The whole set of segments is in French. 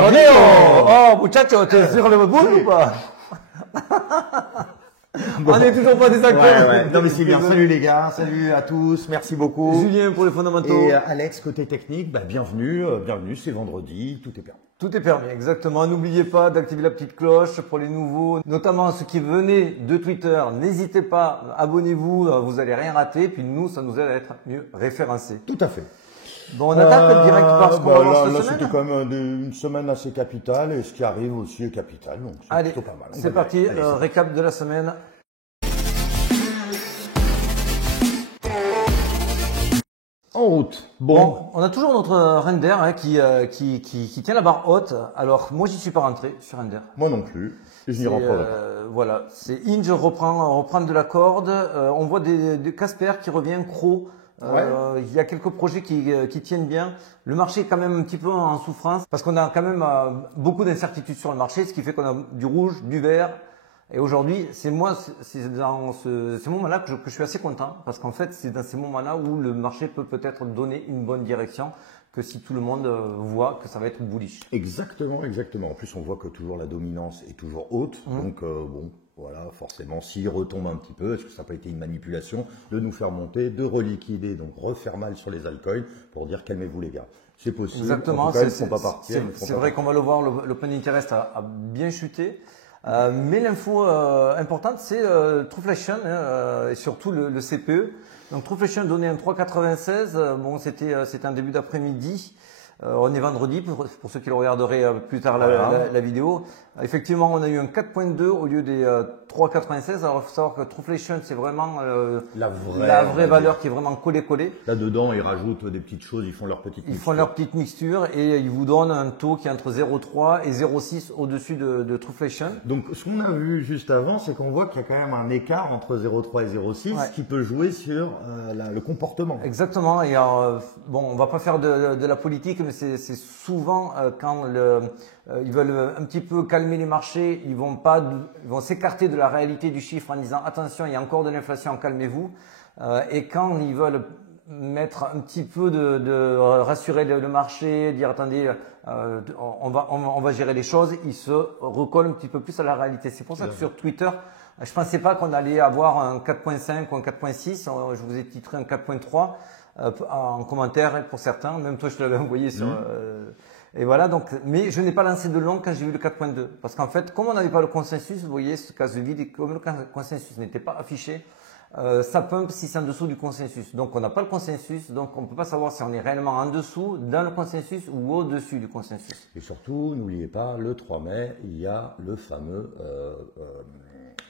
Rodeo. Oh, muchacho, tu es sur le bout ou pas? Bon. On n'est toujours pas des acteurs. Ouais. Non mais c'est bien. Salut les gars, salut à tous, merci beaucoup. Julien pour les fondamentaux. Et Alex côté technique, bienvenue, c'est vendredi, tout est permis. Tout est permis, exactement. N'oubliez pas d'activer la petite cloche pour les nouveaux, notamment ceux qui venaient de Twitter. N'hésitez pas, abonnez-vous, vous allez rien rater. Puis nous, ça nous aide à être mieux référencés. Tout à fait. Bon, on attaque le direct par ce qu'on va voir cette là, semaine. c'était quand même une semaine assez capitale et ce qui arrive aussi est capital, donc c'est plutôt pas mal. C'est parti, récap de la semaine. En route. Bon, on a toujours notre render qui tient la barre haute. Alors, moi, j'y suis pas rentré sur render. Moi non plus. Je n'y rentre pas. Voilà, c'est Inge reprend de la corde. On voit des Casper qui revient, Crow. Il y a quelques projets qui tiennent bien. Le marché est quand même un petit peu en souffrance parce qu'on a quand même beaucoup d'incertitudes sur le marché, ce qui fait qu'on a du rouge, du vert. Et aujourd'hui, c'est dans ces moments-là que je suis assez content parce qu'en fait, c'est dans ces moments-là où le marché peut-être donner une bonne direction que si tout le monde voit que ça va être bullish. Exactement. En plus, on voit que toujours la dominance est toujours haute. Donc, voilà, forcément, s'il retombe un petit peu, est-ce que ça n'a pas été une manipulation de nous faire monter, de reliquider, donc refaire mal sur les altcoins pour dire calmez-vous les gars. C'est possible. Exactement. En tout cas, ils ne font pas partir. C'est vrai qu'on va le voir, l'open interest a bien chuté. Mais l'info importante, c'est Trueflation et surtout le CPE. Donc Trueflation donnait un 3,96. Bon, c'était un début d'après-midi. On est vendredi pour ceux qui le regarderaient plus tard la vidéo. Effectivement, on a eu un 4,2 au lieu des 3,96. Alors, il faut savoir que Trueflation, c'est vraiment la vraie valeur qui est vraiment collée. Là-dedans, ils rajoutent des petites choses, ils font leur petite mixture. Ils font leur petite mixture et ils vous donnent un taux qui est entre 0,3 et 0,6 au-dessus de Trueflation. Donc, ce qu'on a vu juste avant, c'est qu'on voit qu'il y a quand même un écart entre 0,3 et 0,6 qui peut jouer sur le comportement. Exactement. Et bon, on va pas faire de la politique, mais c'est souvent quand ils veulent un petit peu calmer les marchés, ils vont s'écarter de la réalité du chiffre en disant attention, il y a encore de l'inflation, calmez-vous. Et quand ils veulent mettre un petit peu rassurer le marché, dire attendez, on va gérer les choses, ils se recollent un petit peu plus à la réalité. C'est pour ça que sur Twitter, je pensais pas qu'on allait avoir un 4.5 ou un 4.6. Je vous ai titré un 4.3 en commentaire pour certains. Même toi, je te l'avais envoyé sur. Et voilà, donc, mais je n'ai pas lancé de long quand j'ai vu le 4.2. Parce qu'en fait, comme on n'avait pas le consensus, vous voyez, ce case vide, et comme le consensus n'était pas affiché, ça pump si c'est en dessous du consensus. Donc, on n'a pas le consensus, donc on ne peut pas savoir si on est réellement en dessous, dans le consensus ou au-dessus du consensus. Et surtout, n'oubliez pas, le 3 mai, il y a le fameux,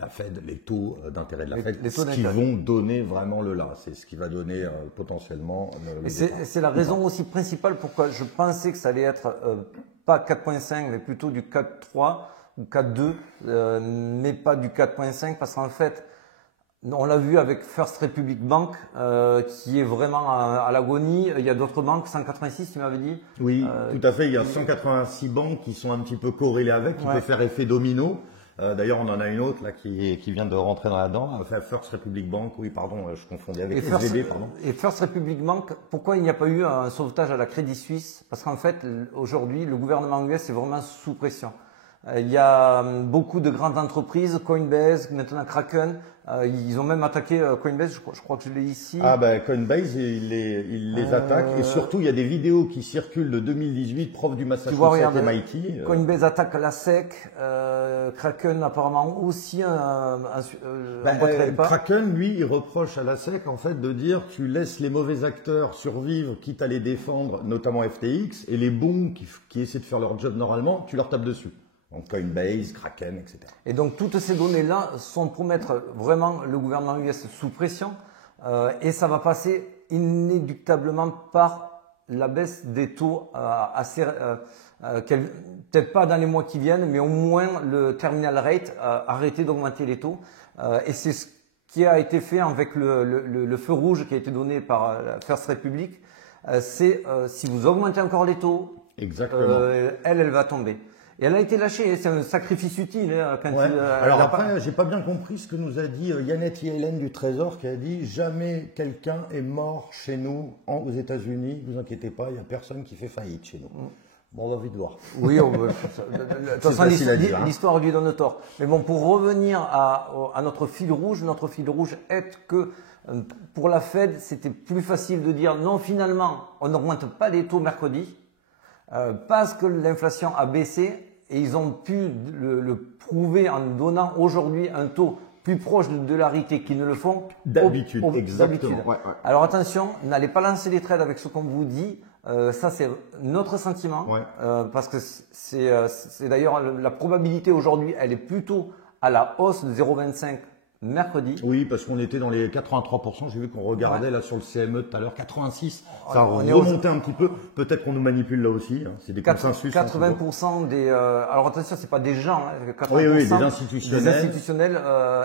la Fed, les taux d'intérêt de la Fed, ce qui vont donner vraiment le là. C'est ce qui va donner potentiellement. C'est la raison aussi principale pourquoi je pensais que ça allait être pas 4.5 mais plutôt du 4.3 ou 4.2, mais pas du 4.5 parce qu'en fait, on l'a vu avec First Republic Bank qui est vraiment à l'agonie. Il y a d'autres banques, 186 tu m'avais dit. Oui, tout à fait. Il y a 186 banques qui sont un petit peu corrélées avec, qui peuvent faire effet domino. D'ailleurs, on en a une autre là qui vient de rentrer dans là-dedans. Enfin, First Republic Bank, oui, pardon, je confondais avec SVB, pardon. Et First Republic Bank, pourquoi il n'y a pas eu un sauvetage à la Crédit Suisse? Parce qu'en fait, aujourd'hui, le gouvernement US est vraiment sous pression. Il y a beaucoup de grandes entreprises, Coinbase, maintenant Kraken. Ils ont même attaqué Coinbase, je crois que je l'ai ici. Ah ben Coinbase, il les attaque. Et surtout, il y a des vidéos qui circulent de 2018, prof du Massachusetts MIT. Coinbase attaque la SEC, Kraken apparemment aussi Kraken, lui, il reproche à la SEC en fait de dire tu laisses les mauvais acteurs survivre, quitte à les défendre, notamment FTX, et les bons qui essaient de faire leur job normalement, tu leur tapes dessus. Donc Coinbase, Kraken, etc. Et donc toutes ces données-là sont pour mettre vraiment le gouvernement US sous pression et ça va passer inéluctablement par la baisse des taux peut-être pas dans les mois qui viennent, mais au moins le terminal rate arrêter d'augmenter les taux. Et c'est ce qui a été fait avec le feu rouge qui a été donné par First Republic. C'est si vous augmentez encore les taux, elle va tomber. Et elle a été lâchée, c'est un sacrifice utile. Alors après, j'ai pas bien compris ce que nous a dit Yannette Yellen du Trésor, qui a dit jamais quelqu'un est mort chez nous aux États-Unis. Vous inquiétez pas, il y a personne qui fait faillite chez nous. Bon, on va vite voir. Oui, de toute façon, l'histoire lui donne tort. Mais bon, pour revenir à notre fil rouge est que pour la Fed, c'était plus facile de dire non, finalement, on n'augmente pas les taux mercredi parce que l'inflation a baissé et ils ont pu le prouver en donnant aujourd'hui un taux plus proche de la réalité qu'ils ne le font d'habitude. Exactement. Ouais. Alors attention, n'allez pas lancer des trades avec ce qu'on vous dit. Ça c'est notre sentiment, parce que c'est d'ailleurs la probabilité aujourd'hui, elle est plutôt à la hausse de 0,25 mercredi. Oui, parce qu'on était dans les 83%, j'ai vu qu'on regardait là sur le CME tout à l'heure, 86, ça a remonté un petit peu, peut-être qu'on nous manipule là aussi, hein. C'est des consensus. 80% des... alors attention, c'est pas des gens, hein, 80% oui, des institutionnels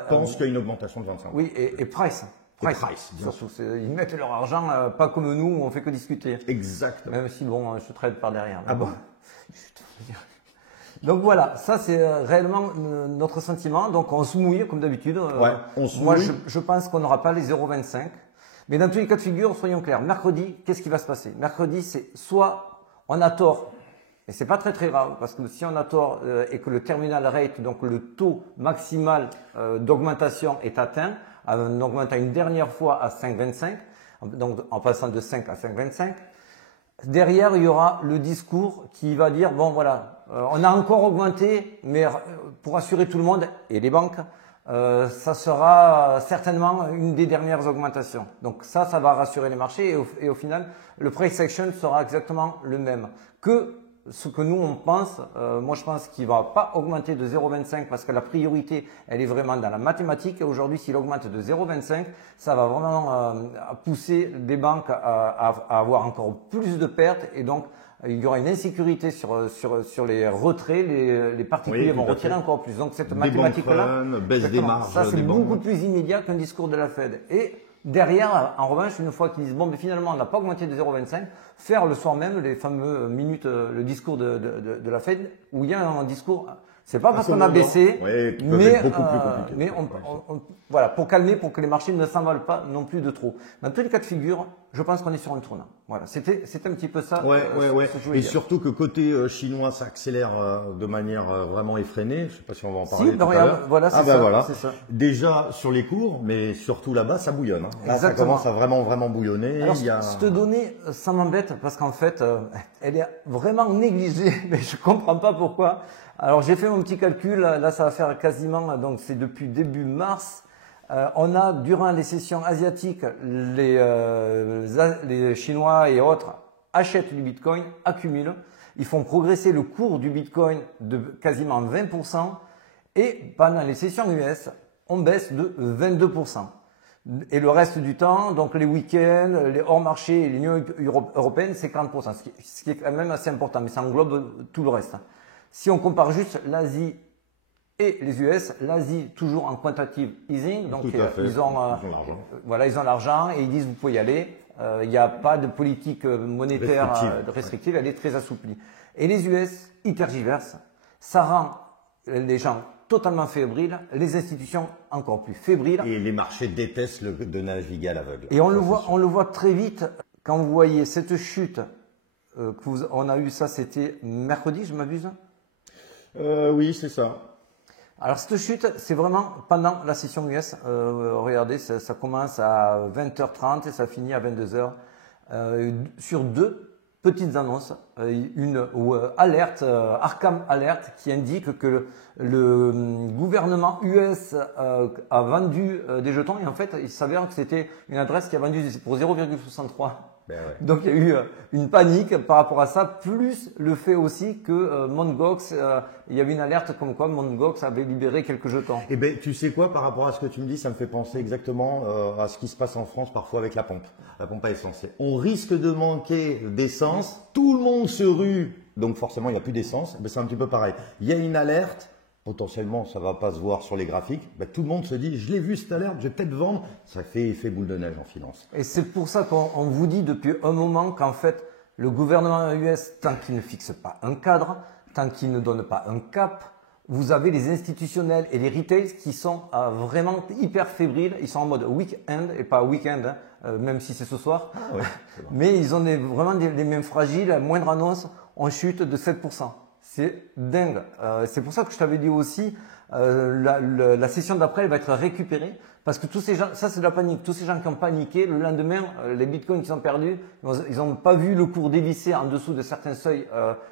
pensent qu'il y a une augmentation de 25%. Oui, et Price, surtout, ils mettent leur argent, pas comme nous, on fait que discuter. Exactement. Même si bon, je trade par derrière. Ah bon. Donc voilà, ça c'est réellement notre sentiment. Donc on se mouille comme d'habitude. On se moi mouille. je pense qu'on n'aura pas les 0,25. Mais dans tous les cas de figure, soyons clairs. Mercredi, qu'est-ce qui va se passer? Mercredi, c'est soit on a tort, et c'est pas très grave, parce que si on a tort et que le terminal rate, donc le taux maximal d'augmentation est atteint, en augmentant une dernière fois à 5,25, donc en passant de 5 à 5,25. Derrière, il y aura le discours qui va dire, bon voilà, on a encore augmenté, mais pour assurer tout le monde et les banques, ça sera certainement une des dernières augmentations. Donc ça va rassurer les marchés et au final, le price action sera exactement le même que ce que nous on pense. Moi je pense qu'il va pas augmenter de 0,25 parce que la priorité elle est vraiment dans la mathématique et aujourd'hui s'il augmente de 0,25 ça va vraiment pousser des banques à avoir encore plus de pertes et donc il y aura une insécurité sur les retraits, les particuliers vont retirer encore plus. Donc cette mathématique-là, baisse des marges, ça c'est beaucoup plus immédiat qu'un discours de la Fed. Et derrière, en revanche, une fois qu'ils disent bon, mais finalement, on n'a pas augmenté de 0,25, faire le soir même les fameux minutes, le discours de la Fed, où il y a un discours. C'est pas parce qu'on a baissé, mais voilà, pour calmer, pour que les marchés ne s'envolent pas non plus de trop. Dans tous les cas de figure, je pense qu'on est sur un tournant. Voilà, c'était un petit peu ça. Et surtout que côté chinois, ça accélère de manière vraiment effrénée. Je sais pas si on va en parler tout à l'heure. Voilà, c'est ça. Déjà sur les cours, mais surtout là-bas, ça bouillonne. Hein. Là, ça commence à vraiment bouillonner. Alors, cette donnée, ça m'embête parce qu'en fait, elle est vraiment négligée, mais je comprends pas pourquoi. Alors j'ai fait mon petit calcul, là ça va faire quasiment, donc c'est depuis début mars, on a durant les sessions asiatiques, les Chinois et autres achètent du Bitcoin, accumulent, ils font progresser le cours du Bitcoin de quasiment 20% et pendant les sessions US, on baisse de 22%. Et le reste du temps, donc les week-ends, les hors-marchés et l'Union européenne, c'est 40%, ce qui est quand même assez important, mais ça englobe tout le reste. Si on compare juste l'Asie et les US, l'Asie toujours en quantitative easing, donc ils ont l'argent et ils disent vous pouvez y aller. Il n'y a pas de politique monétaire restrictive, elle est très assouplie. Et les US, ils tergiversent, ça rend les gens totalement fébriles, les institutions encore plus fébriles. Et les marchés détestent de naviguer à l'aveugle. Et on le voit très vite quand vous voyez cette chute on a eu ça, c'était mercredi, je m'abuse. Oui, c'est ça. Alors cette chute, c'est vraiment pendant la session US. Regardez, ça commence à 20h30 et ça finit à 22h. Sur deux petites annonces, une alerte, Arkham Alert, qui indique que le gouvernement US a vendu des jetons et en fait, il s'avère que c'était une adresse qui a vendu pour 0,63. Donc il y a eu une panique par rapport à ça, plus le fait aussi que Mt. Gox, il y avait une alerte comme quoi Mt. Gox avait libéré quelques jetons. Eh ben, tu sais quoi, par rapport à ce que tu me dis, ça me fait penser exactement à ce qui se passe en France parfois avec la pompe à essence. On risque de manquer d'essence, tout le monde se rue, donc forcément il n'y a plus d'essence. Ben, c'est un petit peu pareil. Il y a une alerte. Potentiellement, ça va pas se voir sur les graphiques. Ben, tout le monde se dit, je l'ai vu cette alerte, je vais peut-être vendre. Ça fait effet boule de neige en finance. Et c'est pour ça qu'on vous dit depuis un moment qu'en fait, le gouvernement US, tant qu'il ne fixe pas un cadre, tant qu'il ne donne pas un cap, vous avez les institutionnels et les retails qui sont vraiment hyper fébriles. Ils sont en mode week-end et pas week-end, même si c'est ce soir. Ah ouais, c'est bon. Mais ils ont vraiment des mains fragiles. La moindre annonce, on chute de 7%. C'est dingue. C'est pour ça que je t'avais dit aussi, la session d'après, elle va être récupérée. Parce que tous ces gens, ça c'est de la panique, tous ces gens qui ont paniqué, le lendemain, les bitcoins qui sont perdus, ils n'ont pas vu le cours dévisser en dessous de certains seuils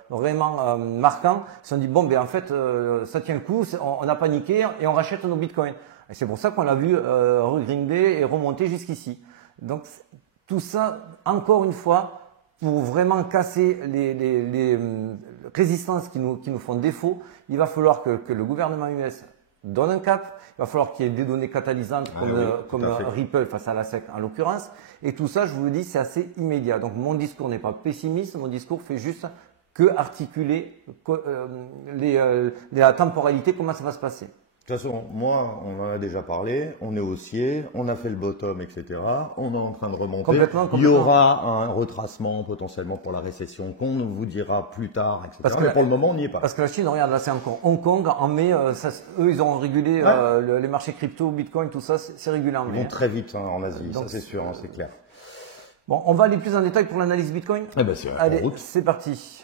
vraiment marquants. Ils se sont dit, bon, ben en fait, ça tient le coup, on a paniqué et on rachète nos bitcoins. Et c'est pour ça qu'on l'a vu regrinder et remonter jusqu'ici. Donc tout ça, encore une fois, pour vraiment casser les résistances qui nous font défaut, il va falloir que le gouvernement US donne un cap, il va falloir qu'il y ait des données catalysantes comme Ripple face à la SEC en l'occurrence. Et tout ça, je vous le dis, c'est assez immédiat. Donc mon discours n'est pas pessimiste, mon discours fait juste que articuler la temporalité, comment ça va se passer. De toute façon, moi, on en a déjà parlé, on est haussier, on a fait le bottom, etc. On est en train de remonter. Complètement. Il y aura un retracement potentiellement pour la récession qu'on vous dira plus tard, etc. Mais pour le moment, on n'y est pas. Parce que la Chine, regarde, là c'est encore Hong Kong, en mai, eux ils ont régulé les marchés crypto, Bitcoin, tout ça, c'est régulé en mai. Ils vont très vite en Asie, donc, ça c'est sûr, c'est clair. Bon, on va aller plus en détail pour l'analyse Bitcoin. Eh ben, c'est vrai. Allez, c'est parti.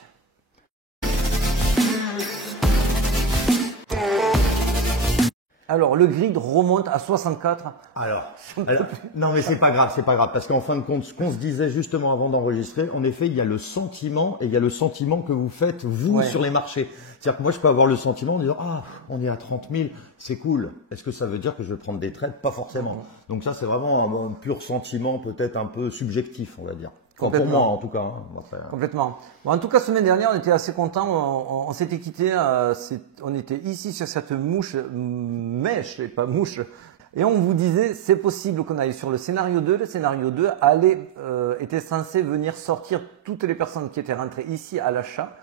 Alors, le grid remonte à 64. Alors, non mais c'est pas grave, parce qu'en fin de compte, ce qu'on se disait justement avant d'enregistrer, en effet, il y a le sentiment et il y a le sentiment que vous faites vous sur les marchés. C'est-à-dire que moi, je peux avoir le sentiment en disant on est à 30 000, c'est cool. Est-ce que ça veut dire que je vais prendre des trades? Pas forcément. Donc ça, c'est vraiment un pur sentiment, peut-être un peu subjectif, on va dire. Pour moi, en tout cas. Complètement. Bon, en tout cas, semaine dernière, on était assez contents. On s'était quitté. On était ici sur cette mèche, et pas mouche. Et on vous disait, c'est possible qu'on aille sur le scénario 2. Le scénario 2 était censé venir sortir toutes les personnes qui étaient rentrées ici à l'achat,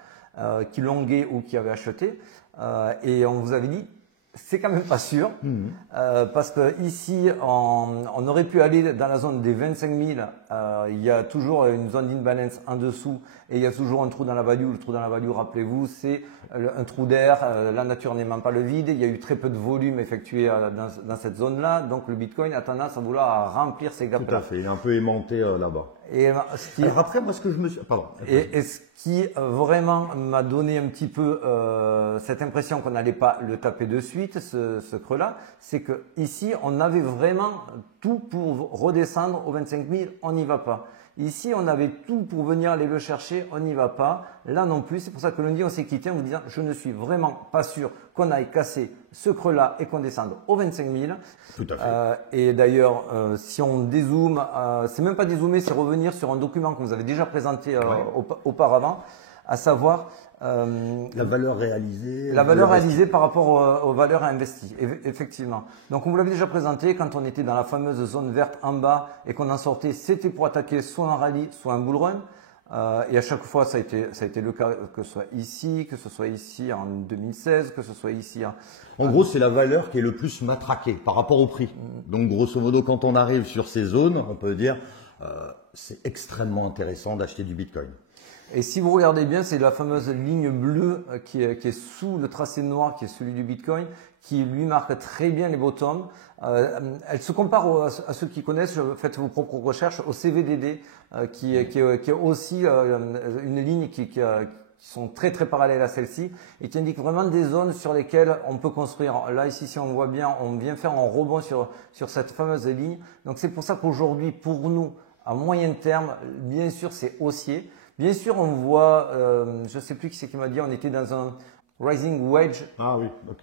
qui longuaient ou qui avaient acheté. Et on vous avait dit, c'est quand même pas sûr, parce que ici, on aurait pu aller dans la zone des 25 000. Il y a toujours une zone d'imbalance en dessous et il y a toujours un trou dans la value. Le trou dans la value, rappelez-vous, c'est un trou d'air. La nature n'aimant pas le vide. Il y a eu très peu de volume effectué dans cette zone-là. Donc le Bitcoin a tendance à vouloir remplir ces gaps-là. Tout à fait, il est un peu aimanté là-bas. Et alors après, moi, ce que je me suis... Pardon. Et ce qui vraiment m'a donné un petit peu cette impression qu'on n'allait pas le taper de suite, ce creux-là, c'est que ici, on avait vraiment tout pour redescendre aux 25 000, on n'y va pas. Ici, on avait tout pour venir aller le chercher, on n'y va pas. Là non plus, c'est pour ça que lundi, on s'est quitté en vous disant, je ne suis vraiment pas sûr qu'on aille casser ce creux-là et qu'on descende aux 25 000. Tout à fait. Et d'ailleurs, si on dézoome, c'est même pas dézoomer, c'est revenir sur un document que vous avez déjà présenté auparavant, à savoir la valeur réalisée. La valeur réalisée par rapport aux valeurs investies, effectivement. Donc on vous l'avait déjà présenté quand on était dans la fameuse zone verte en bas et qu'on en sortait, c'était pour attaquer soit un rallye, soit un bull run. Et à chaque fois, ça a été le cas, que ce soit ici en 2016, que ce soit ici en gros, c'est la valeur qui est le plus matraquée par rapport au prix. Donc grosso modo, quand on arrive sur ces zones, on peut dire c'est extrêmement intéressant d'acheter du Bitcoin. Et si vous regardez bien, c'est la fameuse ligne bleue qui est sous le tracé noir, qui est celui du Bitcoin, qui lui marque très bien les bottoms. Elle se compare à ceux qui connaissent, faites vos propres recherches, au CVDD, qui est aussi une ligne qui sont très très parallèles à celle-ci et qui indique vraiment des zones sur lesquelles on peut construire. Là ici, si on voit bien, on vient faire un rebond sur cette fameuse ligne. Donc c'est pour ça qu'aujourd'hui, pour nous, à moyen terme, bien sûr, c'est haussier. Bien sûr, on voit, je ne sais plus qui c'est qui m'a dit, on était dans un rising wedge. Ah oui, ok.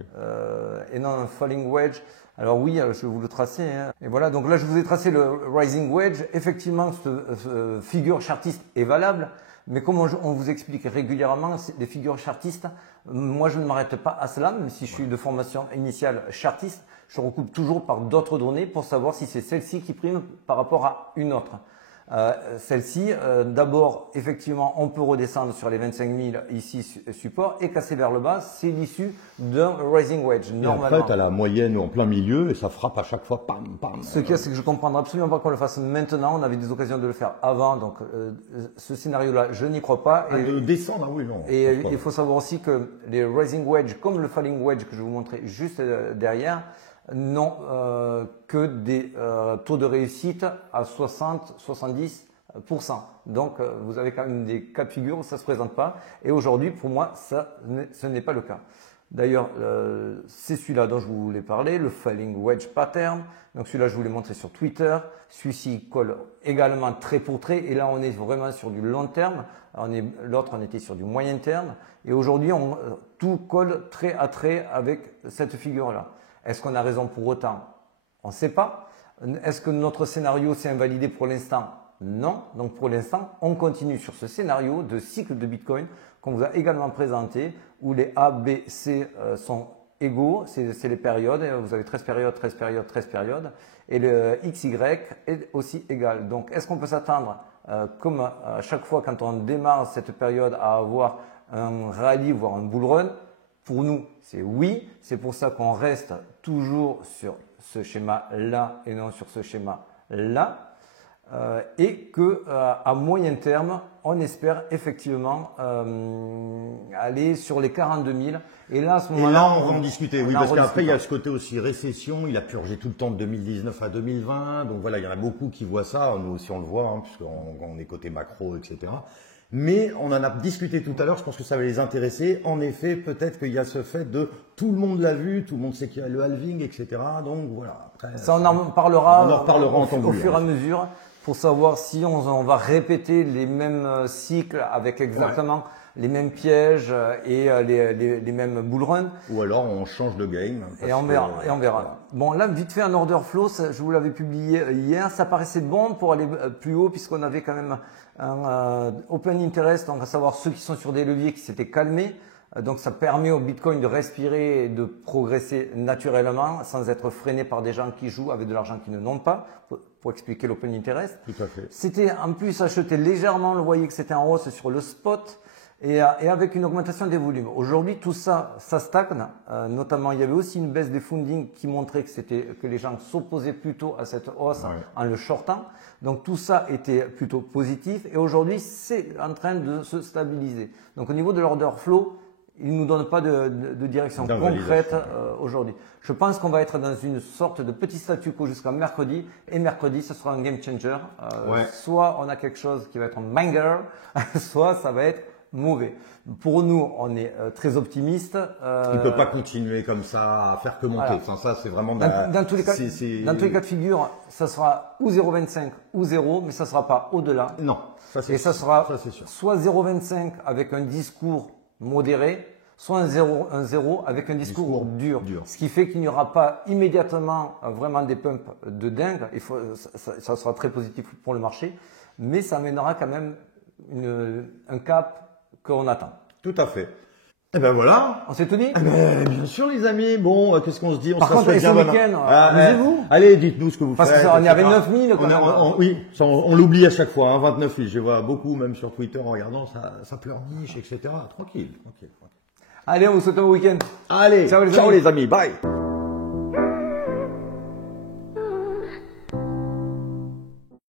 Et non un falling wedge. Alors oui, je vais vous le tracer. Hein. Et voilà, donc là, je vous ai tracé le rising wedge. Effectivement, cette figure chartiste est valable. Mais comme on vous explique régulièrement, les figures chartistes, moi, je ne m'arrête pas à cela, même si je suis de formation initiale chartiste. Je recoupe toujours par d'autres données pour savoir si c'est celle-ci qui prime par rapport à une autre. Celle-ci, d'abord, effectivement, on peut redescendre sur les 25 000 ici support et casser vers le bas. C'est l'issue d'un rising wedge. Normalement. Et après, tu as la moyenne en plein milieu et ça frappe à chaque fois. Pam, pam. Ce qu'il y a, c'est que je ne comprendrai absolument pas qu'on le fasse maintenant. On avait des occasions de le faire avant. Donc, ce scénario-là, je n'y crois pas. Et de descendre, oui, non. Et il faut savoir aussi que les rising wedge, comme le falling wedge que je vais vous montrer juste derrière, n'ont que des taux de réussite à 60, 70, Donc, vous avez quand même des cas de figure où ça ne se présente pas. Et aujourd'hui, pour moi, ce n'est pas le cas. D'ailleurs, c'est celui-là dont je voulais parler, le Falling Wedge Pattern. Donc celui-là, je vous l'ai montré sur Twitter. Celui-ci colle également trait pour trait. Et là, on est vraiment sur du long terme. L'autre, on était sur du moyen terme. Et aujourd'hui, tout colle trait à trait avec cette figure-là. Est-ce qu'on a raison pour autant? On ne sait pas. Est-ce que notre scénario s'est invalidé pour l'instant? Non. Donc pour l'instant, on continue sur ce scénario de cycle de Bitcoin qu'on vous a également présenté, où les A, B, C sont égaux, c'est les périodes, vous avez 13 périodes, 13 périodes, 13 périodes, et le XY est aussi égal. Donc est-ce qu'on peut s'attendre, comme à chaque fois quand on démarre cette période, à avoir un rallye, voire un bull run? Pour nous, c'est oui, c'est pour ça qu'on reste toujours sur ce schéma-là et non sur ce schéma-là. Et que à moyen terme, on espère effectivement aller sur les 42 000. Et là, à ce moment-là, on va en discuter. Oui, parce qu'après, il y a ce côté aussi récession. Il a purgé tout le temps de 2019 à 2020. Donc voilà, il y en a beaucoup qui voient ça. Nous aussi, on le voit, hein, puisqu'on est côté macro, etc. Mais on en a discuté tout à l'heure, je pense que ça va les intéresser. En effet, peut-être qu'il y a ce fait de tout le monde l'a vu, tout le monde sait qu'il y a le halving, etc. Donc voilà. Après, ça, on en parlera, au fur et à mesure pour savoir si on va répéter les mêmes cycles avec exactement les mêmes pièges et les mêmes bull runs. Ou alors on change de game. Et on verra. Voilà. Bon, là, vite fait, un order flow, je vous l'avais publié hier. Ça paraissait bon pour aller plus haut puisqu'on avait quand même un open interest, donc à savoir ceux qui sont sur des leviers qui s'étaient calmés. Donc ça permet au Bitcoin de respirer et de progresser naturellement sans être freiné par des gens qui jouent avec de l'argent qu'ils n'ont pas, pour expliquer l'open interest. Tout à fait. C'était en plus acheté légèrement, vous voyez que c'était en hausse sur le spot et avec une augmentation des volumes. Aujourd'hui, tout ça, ça stagne. Notamment, il y avait aussi une baisse des fundings qui montrait que les gens s'opposaient plutôt à cette hausse en le shortant. Donc tout ça était plutôt positif et aujourd'hui, c'est en train de se stabiliser. Donc au niveau de l'order flow, il ne nous donne pas de direction concrète aujourd'hui. Je pense qu'on va être dans une sorte de petit statu quo jusqu'à mercredi. Et mercredi, ce sera un game changer. Soit on a quelque chose qui va être un banger, soit ça va être mauvais. Pour nous, on est très optimiste. Il ne peut pas continuer comme ça à faire que monter. Voilà. Enfin, ça, c'est vraiment dans tous les cas de figure, ça sera ou 0,25 ou 0, mais ça ne sera pas au-delà. Non, ça c'est sûr. Et ça sera soit 0,25 avec un discours modéré, soit un 0 avec un discours dur. Ce qui fait qu'il n'y aura pas immédiatement vraiment des pumps de dingue. Ça sera très positif pour le marché, mais ça amènera quand même un cap qu'on attend. Tout à fait. Et ben voilà. On s'est tout dit? Bien sûr les amis. Bon, qu'est-ce qu'on se dit? Par contre, ce week-end, amusez-vous. Allez, dites-nous ce que vous faites. Parce qu'on y avait 9000 quand même. Oui, on l'oublie à chaque fois, hein, 29 000. Je vois beaucoup, même sur Twitter, en regardant, ça pleurniche, etc. Tranquille. Allez, on vous souhaite un bon week-end. Allez, ciao les amis, bye.